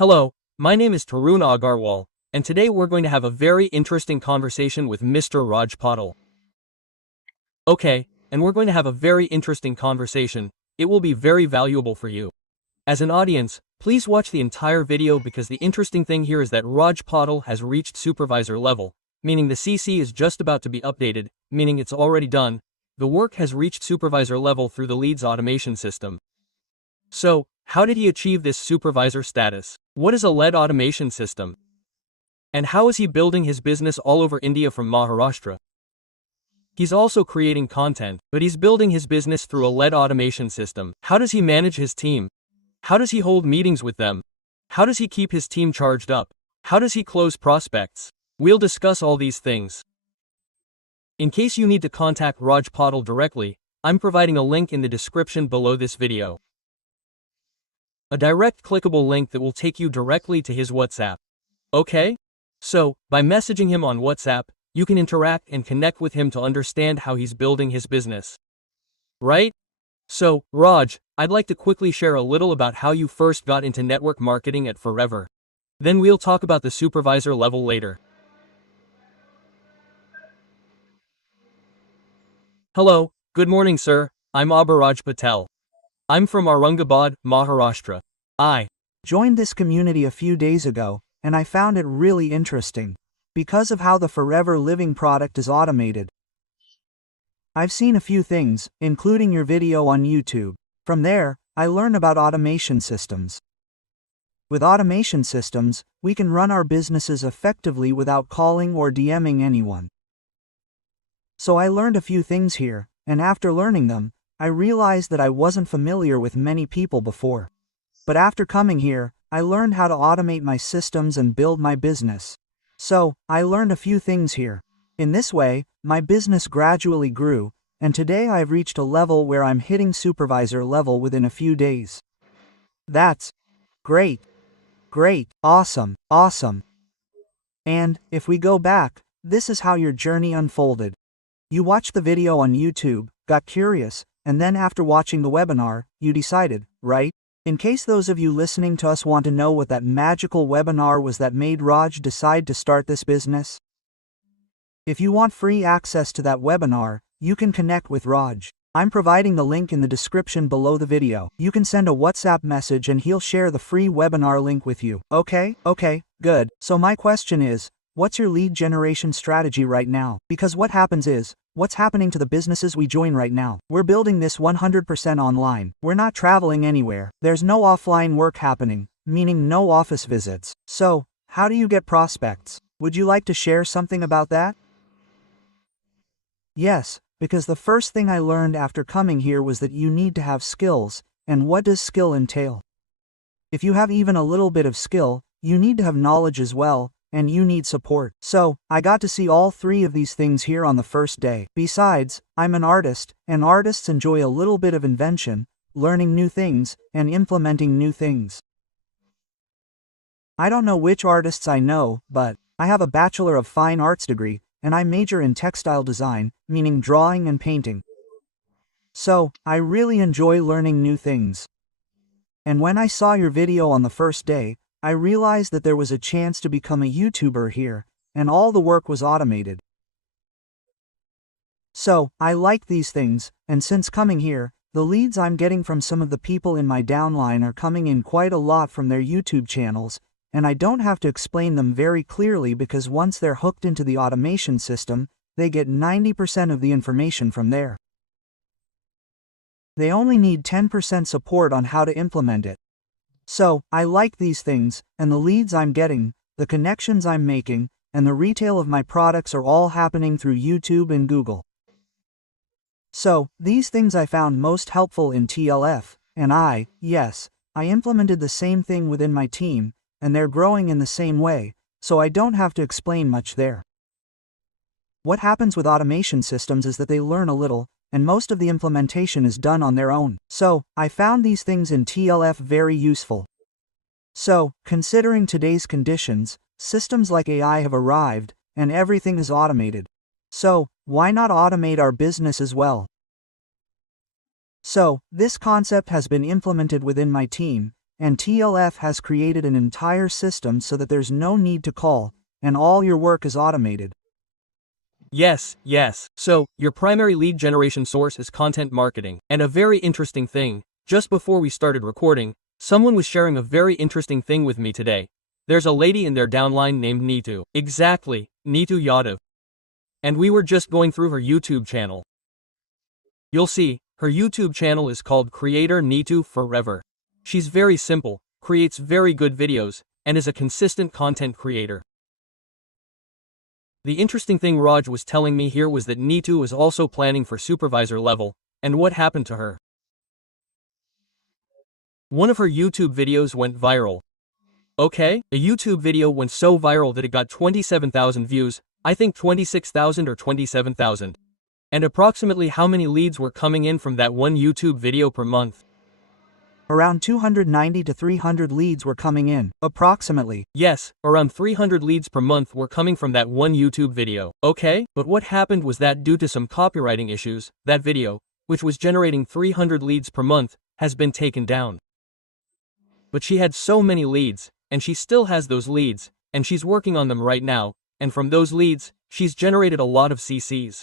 Hello, my name is Tarun Agarwal, and today we're going to have a very interesting conversation with Mr. Raj Patil. Okay, and we're going to have a very interesting conversation. It will be very valuable for you. As an audience, please watch the entire video because the interesting thing here is that Raj Patil has reached supervisor level, meaning the CC is just about to be updated, meaning it's already done. The work has reached supervisor level through the lead's automation system. So, how did he achieve this supervisor status? What is a lead automation system? And how is he building his business all over India from Maharashtra? He's also creating content, but he's building his business through a lead automation system. How does he manage his team? How does he hold meetings with them? How does he keep his team charged up? How does he close prospects? We'll discuss all these things. In case you need to contact Raj Patil directly, I'm providing a link in the description below this video. A direct clickable link that will take you directly to his WhatsApp. Okay? So, by messaging him on WhatsApp, you can interact and connect with him to understand how he's building his business. Right? So, Raj, I'd like to quickly share a little about how you first got into network marketing at Forever. Then we'll talk about the supervisor level later. Hello, good morning sir, I'm Raj Patil. I'm from Aurangabad, Maharashtra. I joined this community a few days ago, and I found it really interesting, because of how the Forever Living product is automated. I've seen a few things, including your video on YouTube. From there, I learned about automation systems. With automation systems, we can run our businesses effectively without calling or DMing anyone. So I learned a few things here, and after learning them, I realized that I wasn't familiar with many people before. But after coming here, I learned how to automate my systems and build my business. So, I learned a few things here. In this way, my business gradually grew, and today I've reached a level where I'm hitting supervisor level within a few days. That's great. Great. Awesome. Awesome. And, if we go back, this is how your journey unfolded. You watched the video on YouTube, got curious, and then after watching the webinar, you decided, right? In case those of you listening to us want to know what that magical webinar was that made Raj decide to start this business. If you want free access to that webinar, you can connect with Raj. I'm providing the link in the description below the video. You can send a WhatsApp message and he'll share the free webinar link with you. Okay, good. So my question is, what's your lead generation strategy right now? Because what happens is, what's happening to the businesses we join right now? We're building this 100% online. We're not traveling anywhere. There's no offline work happening, meaning no office visits. So, how do you get prospects? Would you like to share something about that? Yes, because the first thing I learned after coming here was that you need to have skills, and what does skill entail? If you have even a little bit of skill, you need to have knowledge as well, and you need support. So, I got to see all three of these things here on the first day. Besides, I'm an artist, and artists enjoy a little bit of invention, learning new things, and implementing new things. I don't know which artists I know, but I have a Bachelor of Fine Arts degree, and I major in textile design, meaning drawing and painting. So, I really enjoy learning new things. And when I saw your video on the first day, I realized that there was a chance to become a YouTuber here, and all the work was automated. So, I like these things, and since coming here, the leads I'm getting from some of the people in my downline are coming in quite a lot from their YouTube channels, and I don't have to explain them very clearly because once they're hooked into the automation system, they get 90% of the information from there. They only need 10% support on how to implement it. So, I like these things, and the leads I'm getting, the connections I'm making, and the retail of my products are all happening through YouTube and Google. So, these things I found most helpful in TLF, and I implemented the same thing within my team, and they're growing in the same way, so I don't have to explain much there. What happens with automation systems is that they learn a little, and most of the implementation is done on their own. So, I found these things in TLF very useful. So, considering today's conditions, systems like AI have arrived, and everything is automated. So, why not automate our business as well? So, this concept has been implemented within my team, and TLF has created an entire system so that there's no need to call, and all your work is automated. Yes, yes. So, your primary lead generation source is content marketing. And a very interesting thing, just before we started recording, someone was sharing a very interesting thing with me today. There's a lady in their downline named Neetu. Exactly, Neetu Yadav. And we were just going through her YouTube channel. You'll see, her YouTube channel is called Creator Neetu Forever. She's very simple, creates very good videos, and is a consistent content creator. The interesting thing Raj was telling me here was that Neetu was also planning for supervisor level, and what happened to her? One of her YouTube videos went viral. Okay, a YouTube video went so viral that it got 27,000 views, I think 26,000 or 27,000. And approximately how many leads were coming in from that one YouTube video per month? Around 290 to 300 leads were coming in, approximately. Yes, around 300 leads per month were coming from that one YouTube video. Okay, but what happened was that due to some copywriting issues, that video, which was generating 300 leads per month, has been taken down. But she had so many leads, and she still has those leads, and she's working on them right now, and from those leads, she's generated a lot of CCs.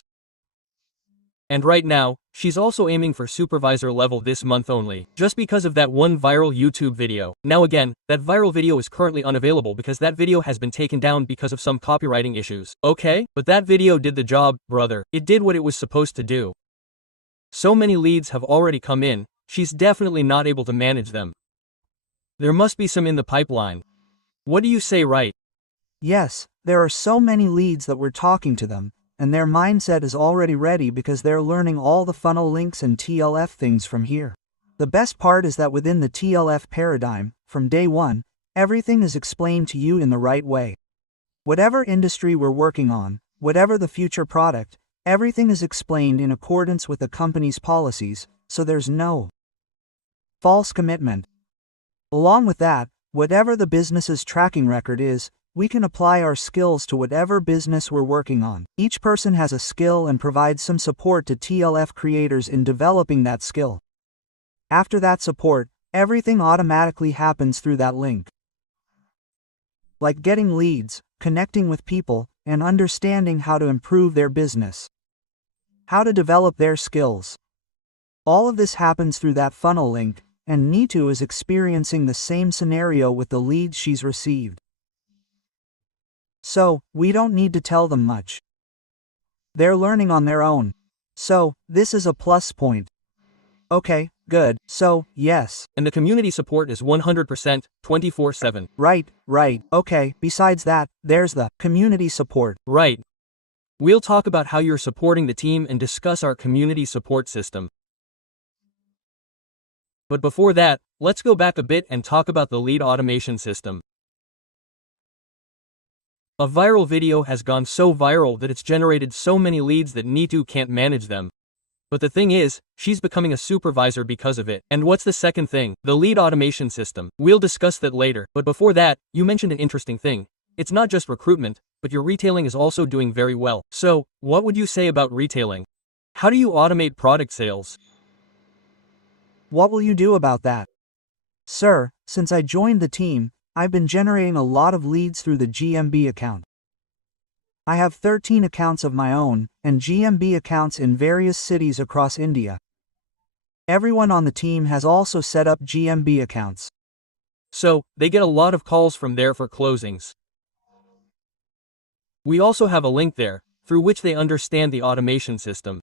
And right now, she's also aiming for supervisor level this month only, just because of that one viral YouTube video. Now again, that viral video is currently unavailable because that video has been taken down because of some copywriting issues. Okay, but that video did the job, brother. It did what it was supposed to do. So many leads have already come in, she's definitely not able to manage them. There must be some in the pipeline. What do you say, right? Yes, there are so many leads that we're talking to them, and their mindset is already ready because they're learning all the funnel links and TLF things from here. The best part is that within the TLF paradigm, from day one, everything is explained to you in the right way. Whatever industry we're working on, whatever the future product, everything is explained in accordance with the company's policies, so there's no false commitment. Along with that, whatever the business's tracking record is, we can apply our skills to whatever business we're working on. Each person has a skill and provides some support to TLF creators in developing that skill. After that support, everything automatically happens through that link. Like getting leads, connecting with people, and understanding how to improve their business. How to develop their skills. All of this happens through that funnel link, and Neetu is experiencing the same scenario with the leads she's received. So, we don't need to tell them much. They're learning on their own. So, this is a plus point. Okay, good, so, yes. And the community support is 100%, 24/7. Right, okay, besides that, there's the community support. Right. We'll talk about how you're supporting the team and discuss our community support system. But before that, let's go back a bit and talk about the lead automation system. A viral video has gone so viral that it's generated so many leads that Neetu can't manage them. But the thing is, she's becoming a supervisor because of it. And what's the second thing? The lead automation system. We'll discuss that later. But before that, you mentioned an interesting thing. It's not just recruitment, but your retailing is also doing very well. So, what would you say about retailing? How do you automate product sales? What will you do about that? Sir, since I joined the team, I've been generating a lot of leads through the GMB account. I have 13 accounts of my own, and GMB accounts in various cities across India. Everyone on the team has also set up GMB accounts. So, they get a lot of calls from there for closings. We also have a link there, through which they understand the automation system.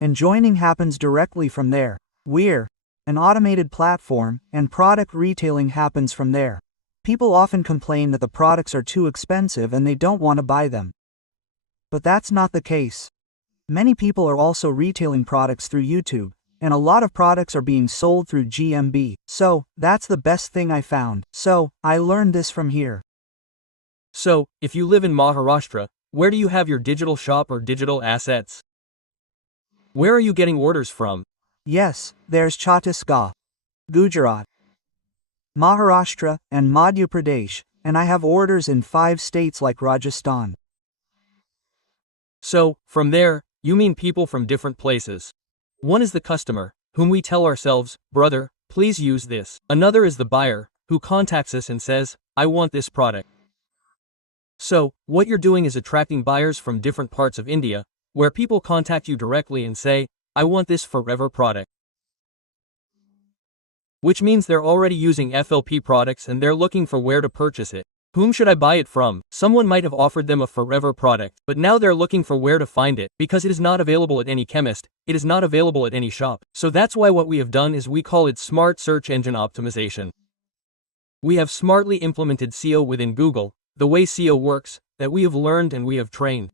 And joining happens directly from there. We're an automated platform, and product retailing happens from there. People often complain that the products are too expensive and they don't want to buy them. But that's not the case. Many people are also retailing products through YouTube, and a lot of products are being sold through GMB. So, that's the best thing I found. So, I learned this from here. So, if you live in Maharashtra, where do you have your digital shop or digital assets? Where are you getting orders from? Yes, there's Chhattisgarh, Gujarat, Maharashtra, and Madhya Pradesh, and I have orders in 5 states like Rajasthan. So, from there, you mean people from different places. One is the customer, whom we tell ourselves, brother, please use this. Another is the buyer, who contacts us and says, I want this product. So, what you're doing is attracting buyers from different parts of India, where people contact you directly and say, I want this forever product. Which means they're already using FLP products and they're looking for where to purchase it. Whom should I buy it from? Someone might have offered them a forever product, but now they're looking for where to find it, because it is not available at any chemist, it is not available at any shop. So that's why what we have done is we call it Smart Search Engine Optimization. We have smartly implemented SEO within Google, the way SEO works, that we have learned and we have trained.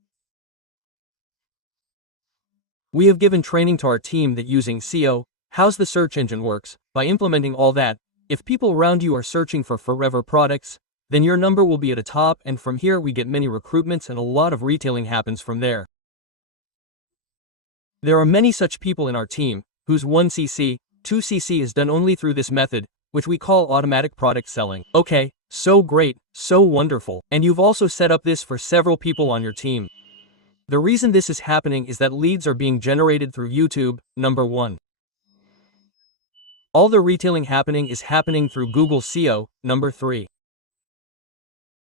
We have given training to our team that using SEO, how's the search engine works, by implementing all that, if people around you are searching for forever products, then your number will be at a top, and from here we get many recruitments and a lot of retailing happens from there. There are many such people in our team, whose 1cc, 2cc is done only through this method, which we call automatic product selling. Okay, so great, so wonderful, and you've also set up this for several people on your team. The reason this is happening is that leads are being generated through YouTube, number 1. All the retailing happening is happening through Google SEO, number 3.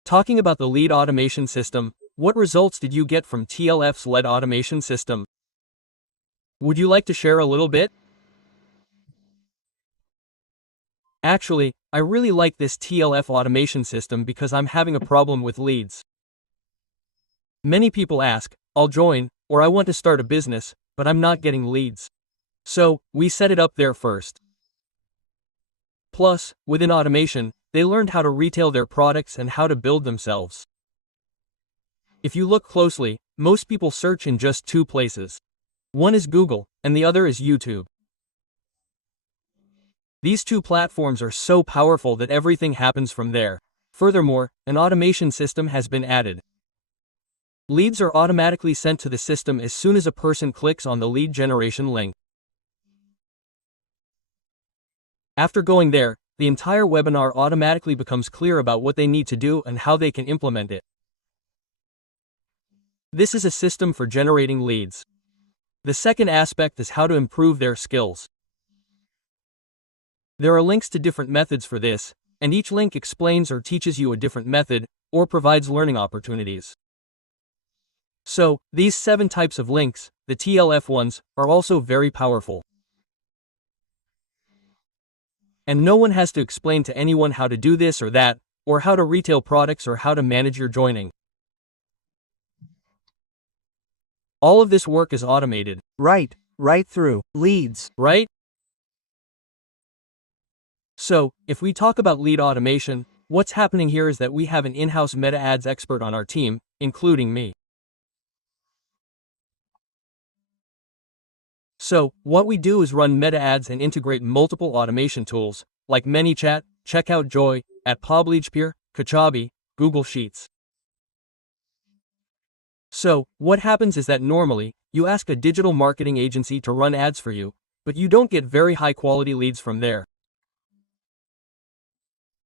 Talking about the lead automation system, what results did you get from TLF's lead automation system? Would you like to share a little bit? Actually, I really like this TLF automation system because I'm having a problem with leads. Many people ask, I'll join, or I want to start a business, but I'm not getting leads. So, we set it up there first. Plus, within automation, they learned how to retail their products and how to build themselves. If you look closely, most people search in just 2 places. One is Google, and the other is YouTube. These 2 platforms are so powerful that everything happens from there. Furthermore, an automation system has been added. Leads are automatically sent to the system as soon as a person clicks on the lead generation link. After going there, the entire webinar automatically becomes clear about what they need to do and how they can implement it. This is a system for generating leads. The second aspect is how to improve their skills. There are links to different methods for this, and each link explains or teaches you a different method, or provides learning opportunities. So, these 7 types of links, the TLF ones, are also very powerful. And no one has to explain to anyone how to do this or that, or how to retail products or how to manage your joining. All of this work is automated. Right through leads. Right? So, if we talk about lead automation, what's happening here is that we have an in-house meta ads expert on our team, including me. So, what we do is run meta ads and integrate multiple automation tools, like ManyChat, Checkout Joy, @Publishpeer, Kajabi, Google Sheets. So, what happens is that normally, you ask a digital marketing agency to run ads for you, but you don't get very high quality leads from there.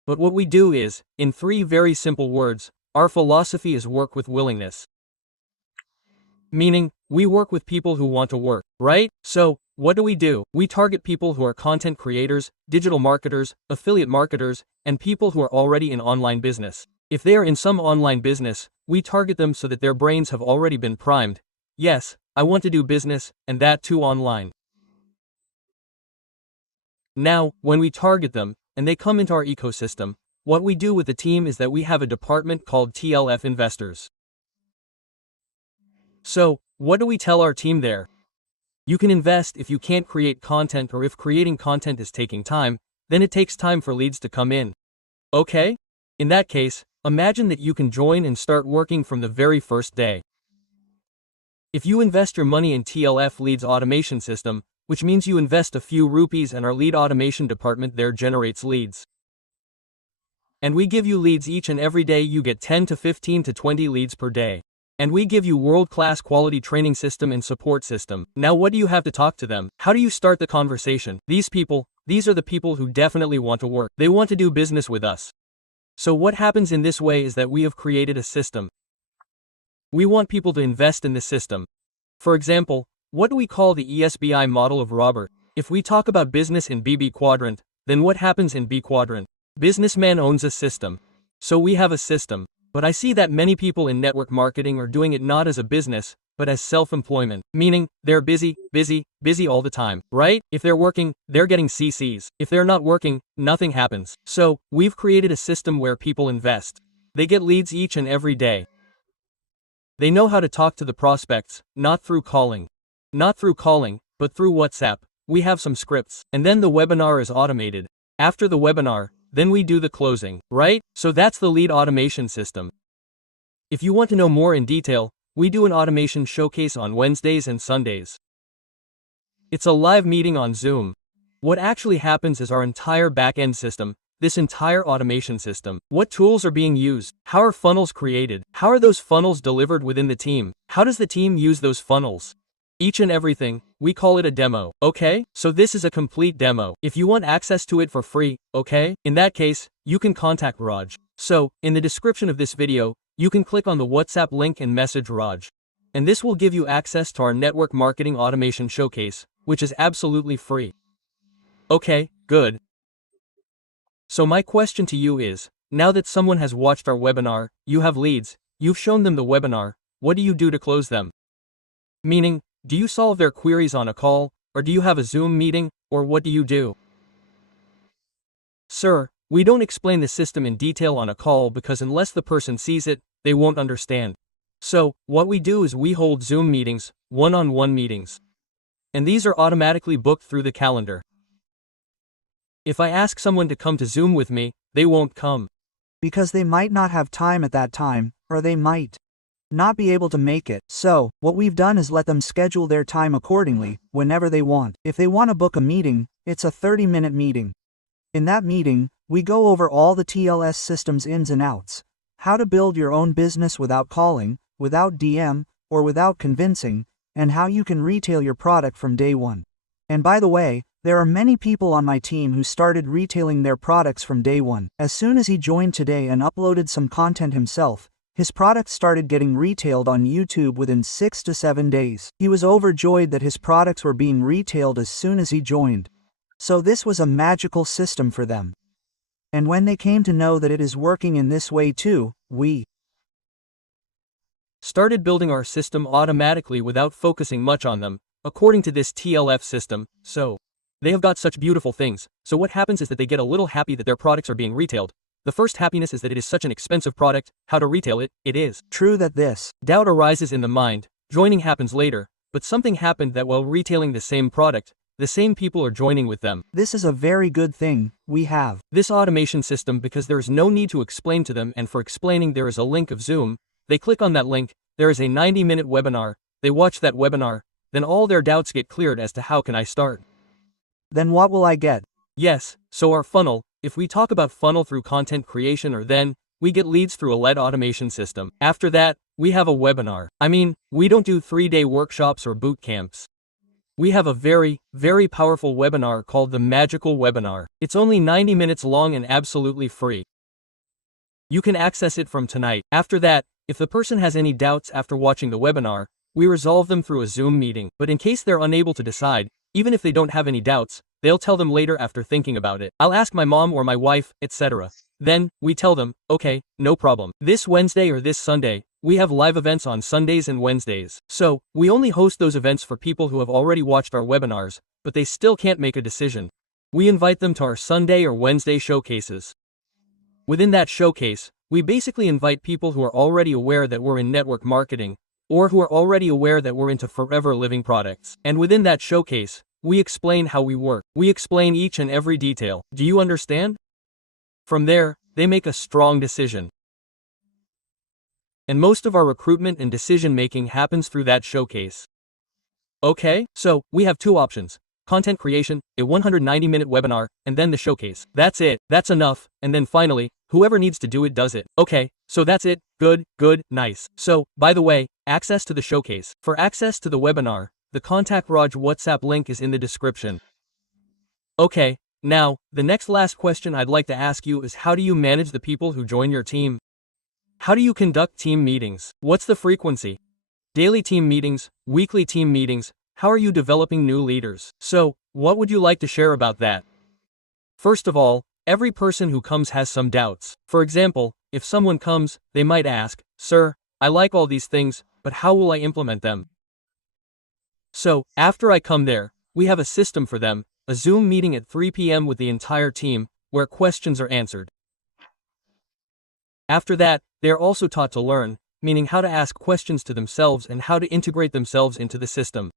But what we do is, in 3 very simple words, our philosophy is work with willingness. Meaning, we work with people who want to work, right? So, what do? We target people who are content creators, digital marketers, affiliate marketers, and people who are already in online business. If they are in some online business, we target them so that their brains have already been primed. Yes, I want to do business, and that too online. Now, when we target them, and they come into our ecosystem, what we do with the team is that we have a department called TLF Investors. So, what do we tell our team there? You can invest if you can't create content, or if creating content is taking time, then it takes time for leads to come in. Okay? In that case, imagine that you can join and start working from the very first day. If you invest your money in TLF Leads Automation System, which means you invest a few rupees and our lead automation department there generates leads. And we give you leads each and every day. You get 10 to 15 to 20 leads per day. And we give you world-class quality training system and support system. Now what do you have to talk to them? How do you start the conversation? These are the people who definitely want to work. They want to do business with us. So what happens in this way is that we have created a system. We want people to invest in the system. For example, what do we call the ESBI model of Robert? If we talk about business in BB quadrant, Then what happens in B quadrant? Businessman owns a system. So we have a system. But I see that many people in network marketing are doing it not as a business, but as self-employment, meaning they're busy all the time, right? If they're working, they're getting CCs. If they're not working, nothing happens. So, we've created a system where people invest. They get leads each and every day. They know how to talk to the prospects, not through calling. Not through calling, but through WhatsApp. We have some scripts. And then the webinar is automated. After the webinar, then we do the closing, right? So that's the lead automation system. If you want to know more in detail, we do an automation showcase on Wednesdays and Sundays. It's a live meeting on Zoom. What actually happens is our entire back-end system, this entire automation system. What tools are being used? How are funnels created? How are those funnels delivered within the team? How does the team use those funnels? Each and everything, we call it a demo, okay? So this is a complete demo. If you want access to it for free, okay? In that case, you can contact Raj. So, in the description of this video, you can click on the WhatsApp link and message Raj. And this will give you access to our network marketing automation showcase, which is absolutely free. Okay, good. So my question to you is, now that someone has watched our webinar, you have leads, you've shown them the webinar, what do you do to close them? Meaning, do you solve their queries on a call, or do you have a Zoom meeting, or what do you do? Sir, we don't explain the system in detail on a call because unless the person sees it, they won't understand. So, what we do is we hold Zoom meetings, one-on-one meetings. And these are automatically booked through the calendar. If I ask someone to come to Zoom with me, they won't come. Because they might not have time at that time, or they might not be able to make it. So, what we've done is let them schedule their time accordingly, whenever they want. If they want to book a meeting, it's a 30-minute meeting. In that meeting, we go over all the TLS system's ins and outs. How to build your own business without calling, without DM, or without convincing, and how you can retail your product from day one. And by the way, there are many people on my team who started retailing their products from day one. As soon as he joined today and uploaded some content himself, his products started getting retailed on YouTube within 6 to 7 days. He was overjoyed that his products were being retailed as soon as he joined. So this was a magical system for them. And when they came to know that it is working in this way too, we started building our system automatically without focusing much on them, according to this TLF system. So, they have got such beautiful things. So what happens is that they get a little happy that their products are being retailed. The first happiness is that it is such an expensive product, how to retail it, it is. True that this doubt arises in the mind, joining happens later, but something happened that while retailing the same product, the same people are joining with them. This is a very good thing, we have this automation system because there is no need to explain to them, and for explaining there is a link of Zoom, they click on that link, there is a 90-minute webinar, they watch that webinar, then all their doubts get cleared as to how can I start. Then what will I get? Yes, so our funnel, if we talk about funnel through content creation or then, we get leads through a lead automation system. After that, we have a webinar. I mean, we don't do 3-day workshops or boot camps. We have a very, very powerful webinar called the Magical Webinar. It's only 90 minutes long and absolutely free. You can access it from tonight. After that, if the person has any doubts after watching the webinar, we resolve them through a Zoom meeting. But in case they're unable to decide, even if they don't have any doubts, they'll tell them later after thinking about it. I'll ask my mom or my wife, etc. Then, we tell them, okay, no problem. This Wednesday or this Sunday, we have live events on Sundays and Wednesdays. So, we only host those events for people who have already watched our webinars, but they still can't make a decision. We invite them to our Sunday or Wednesday showcases. Within that showcase, we basically invite people who are already aware that we're in network marketing, or who are already aware that we're into forever living products. And within that showcase, we explain how we work. We explain each and every detail. Do you understand? From there, they make a strong decision. And most of our recruitment and decision-making happens through that showcase. Okay, so, we have two options. Content creation, a 190-minute webinar, and then the showcase. That's it, that's enough, and then finally, whoever needs to do it does it. Okay, so that's it, good, nice. So, by the way, access to the showcase. For access to the webinar, the Contact Raj WhatsApp link is in the description. Okay, now, the last question I'd like to ask you is how do you manage the people who join your team? How do you conduct team meetings? What's the frequency? Daily team meetings, weekly team meetings, how are you developing new leaders? So, what would you like to share about that? First of all, every person who comes has some doubts. For example, if someone comes, they might ask, "Sir, I like all these things, but how will I implement them?" So, after I come there, we have a system for them, a Zoom meeting at 3 p.m. with the entire team, where questions are answered. After that, they are also taught to learn, meaning how to ask questions to themselves and how to integrate themselves into the system.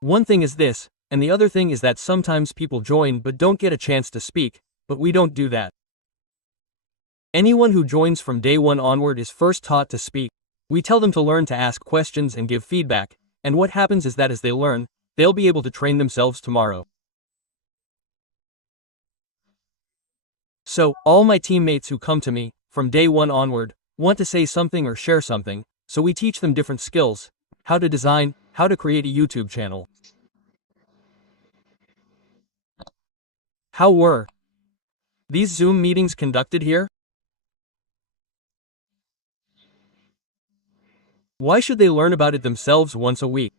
One thing is this, and the other thing is that sometimes people join but don't get a chance to speak, but we don't do that. Anyone who joins from day one onward is first taught to speak. We tell them to learn to ask questions and give feedback, and what happens is that as they learn, they'll be able to train themselves tomorrow. So, all my teammates who come to me, from day one onward, want to say something or share something, so we teach them different skills, how to design, how to create a YouTube channel. How were these Zoom meetings conducted here? Why should they learn about it themselves once a week?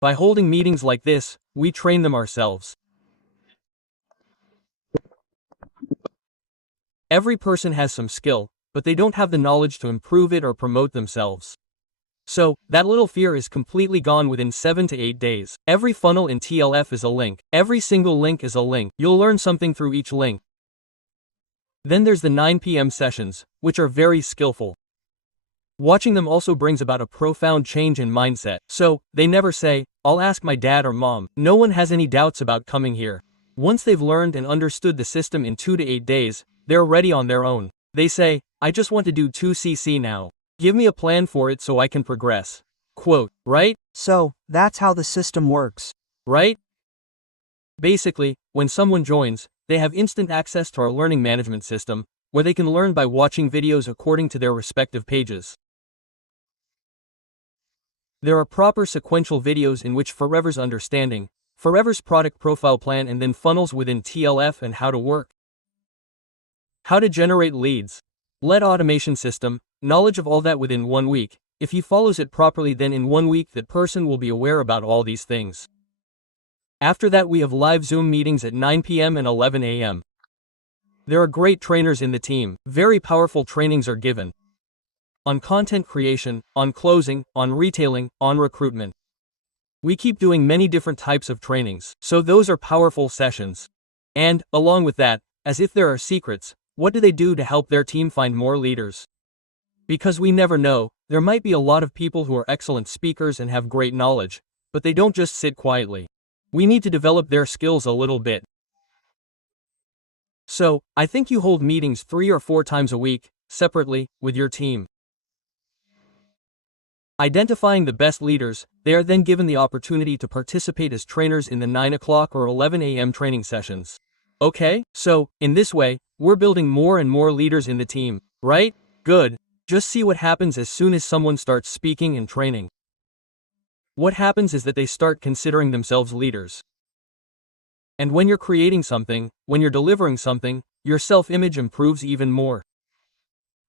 By holding meetings like this, we train them ourselves. Every person has some skill, but they don't have the knowledge to improve it or promote themselves. So, that little fear is completely gone within 7 to 8 days. Every funnel in TLF is a link. Every single link is a link. You'll learn something through each link. Then there's the 9 p.m. sessions, which are very skillful. Watching them also brings about a profound change in mindset. So, they never say, "I'll ask my dad or mom." No one has any doubts about coming here. Once they've learned and understood the system in 2 to 8 days, they're ready on their own. They say, "I just want to do 2cc now. Give me a plan for it so I can progress." Quote, right? So, that's how the system works. Right? Basically, when someone joins, they have instant access to our learning management system, where they can learn by watching videos according to their respective pages. There are proper sequential videos in which Forever's understanding, Forever's product profile plan and then funnels within TLF and how to work. How to generate leads. Lead automation system, knowledge of all that within 1 week. If he follows it properly, then in 1 week that person will be aware about all these things. After that we have live Zoom meetings at 9 p.m. and 11 a.m. There are great trainers in the team. Very powerful trainings are given. On content creation, on closing, on retailing, on recruitment. We keep doing many different types of trainings, so those are powerful sessions. And, along with that, as if there are secrets, what do they do to help their team find more leaders? Because we never know, there might be a lot of people who are excellent speakers and have great knowledge, but they don't just sit quietly. We need to develop their skills a little bit. So, I think you hold meetings 3 or 4 times a week, separately, with your team. Identifying the best leaders, they are then given the opportunity to participate as trainers in the 9 o'clock or 11 a.m. training sessions. Okay, so, in this way, we're building more and more leaders in the team, right? Good. Just see what happens as soon as someone starts speaking and training. What happens is that they start considering themselves leaders. And when you're creating something, when you're delivering something, your self-image improves even more.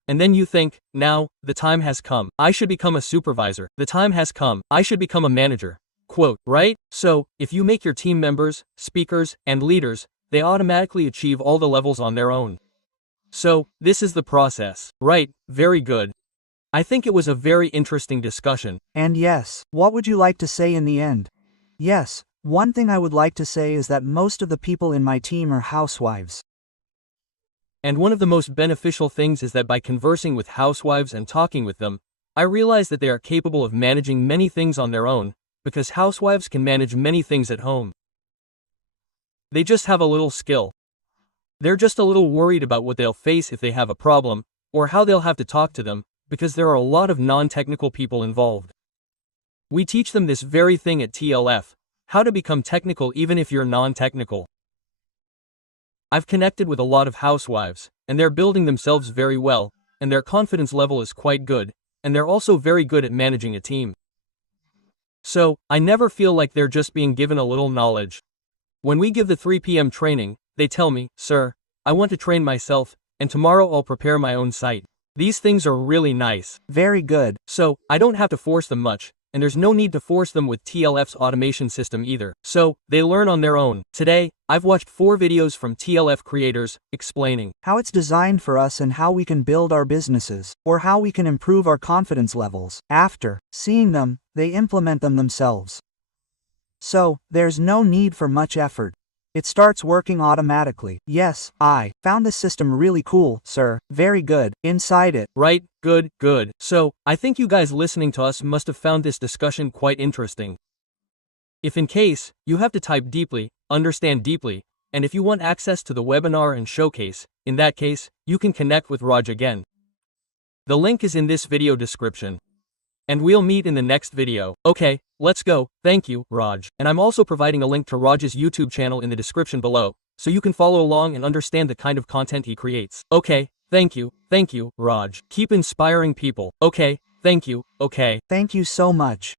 And then you think, now, the time has come. I should become a supervisor. The time has come. I should become a manager. Quote, right? So, if you make your team members, speakers, and leaders, they automatically achieve all the levels on their own. So, this is the process. Right, very good. I think it was a very interesting discussion. And yes, what would you like to say in the end? Yes, one thing I would like to say is that most of the people in my team are housewives. And one of the most beneficial things is that by conversing with housewives and talking with them, I realize that they are capable of managing many things on their own, because housewives can manage many things at home. They just have a little skill. They're just a little worried about what they'll face if they have a problem, or how they'll have to talk to them, because there are a lot of non-technical people involved. We teach them this very thing at TLF, how to become technical even if you're non-technical. I've connected with a lot of housewives, and they're building themselves very well, and their confidence level is quite good, and they're also very good at managing a team. So, I never feel like they're just being given a little knowledge. When we give the 3 p.m. training, they tell me, "Sir, I want to train myself, and tomorrow I'll prepare my own site." These things are really nice. Very good. So, I don't have to force them much, and there's no need to force them with TLF's automation system either. So, they learn on their own. Today, I've watched 4 videos from TLF creators, explaining how it's designed for us and how we can build our businesses, or how we can improve our confidence levels. After seeing them, they implement them themselves. So, there's no need for much effort. It starts working automatically. Yes, I found this system really cool, sir. Very good. Inside it. Right, good, good. So, I think you guys listening to us must have found this discussion quite interesting. If in case, you have to type deeply, understand deeply, and if you want access to the webinar and showcase, in that case, you can connect with Raj again. The link is in this video description. And we'll meet in the next video. Okay, let's go. Thank you, Raj. And I'm also providing a link to Raj's YouTube channel in the description below, so you can follow along and understand the kind of content he creates. Okay, thank you, Raj. Keep inspiring people. Okay, thank you, okay. Thank you so much.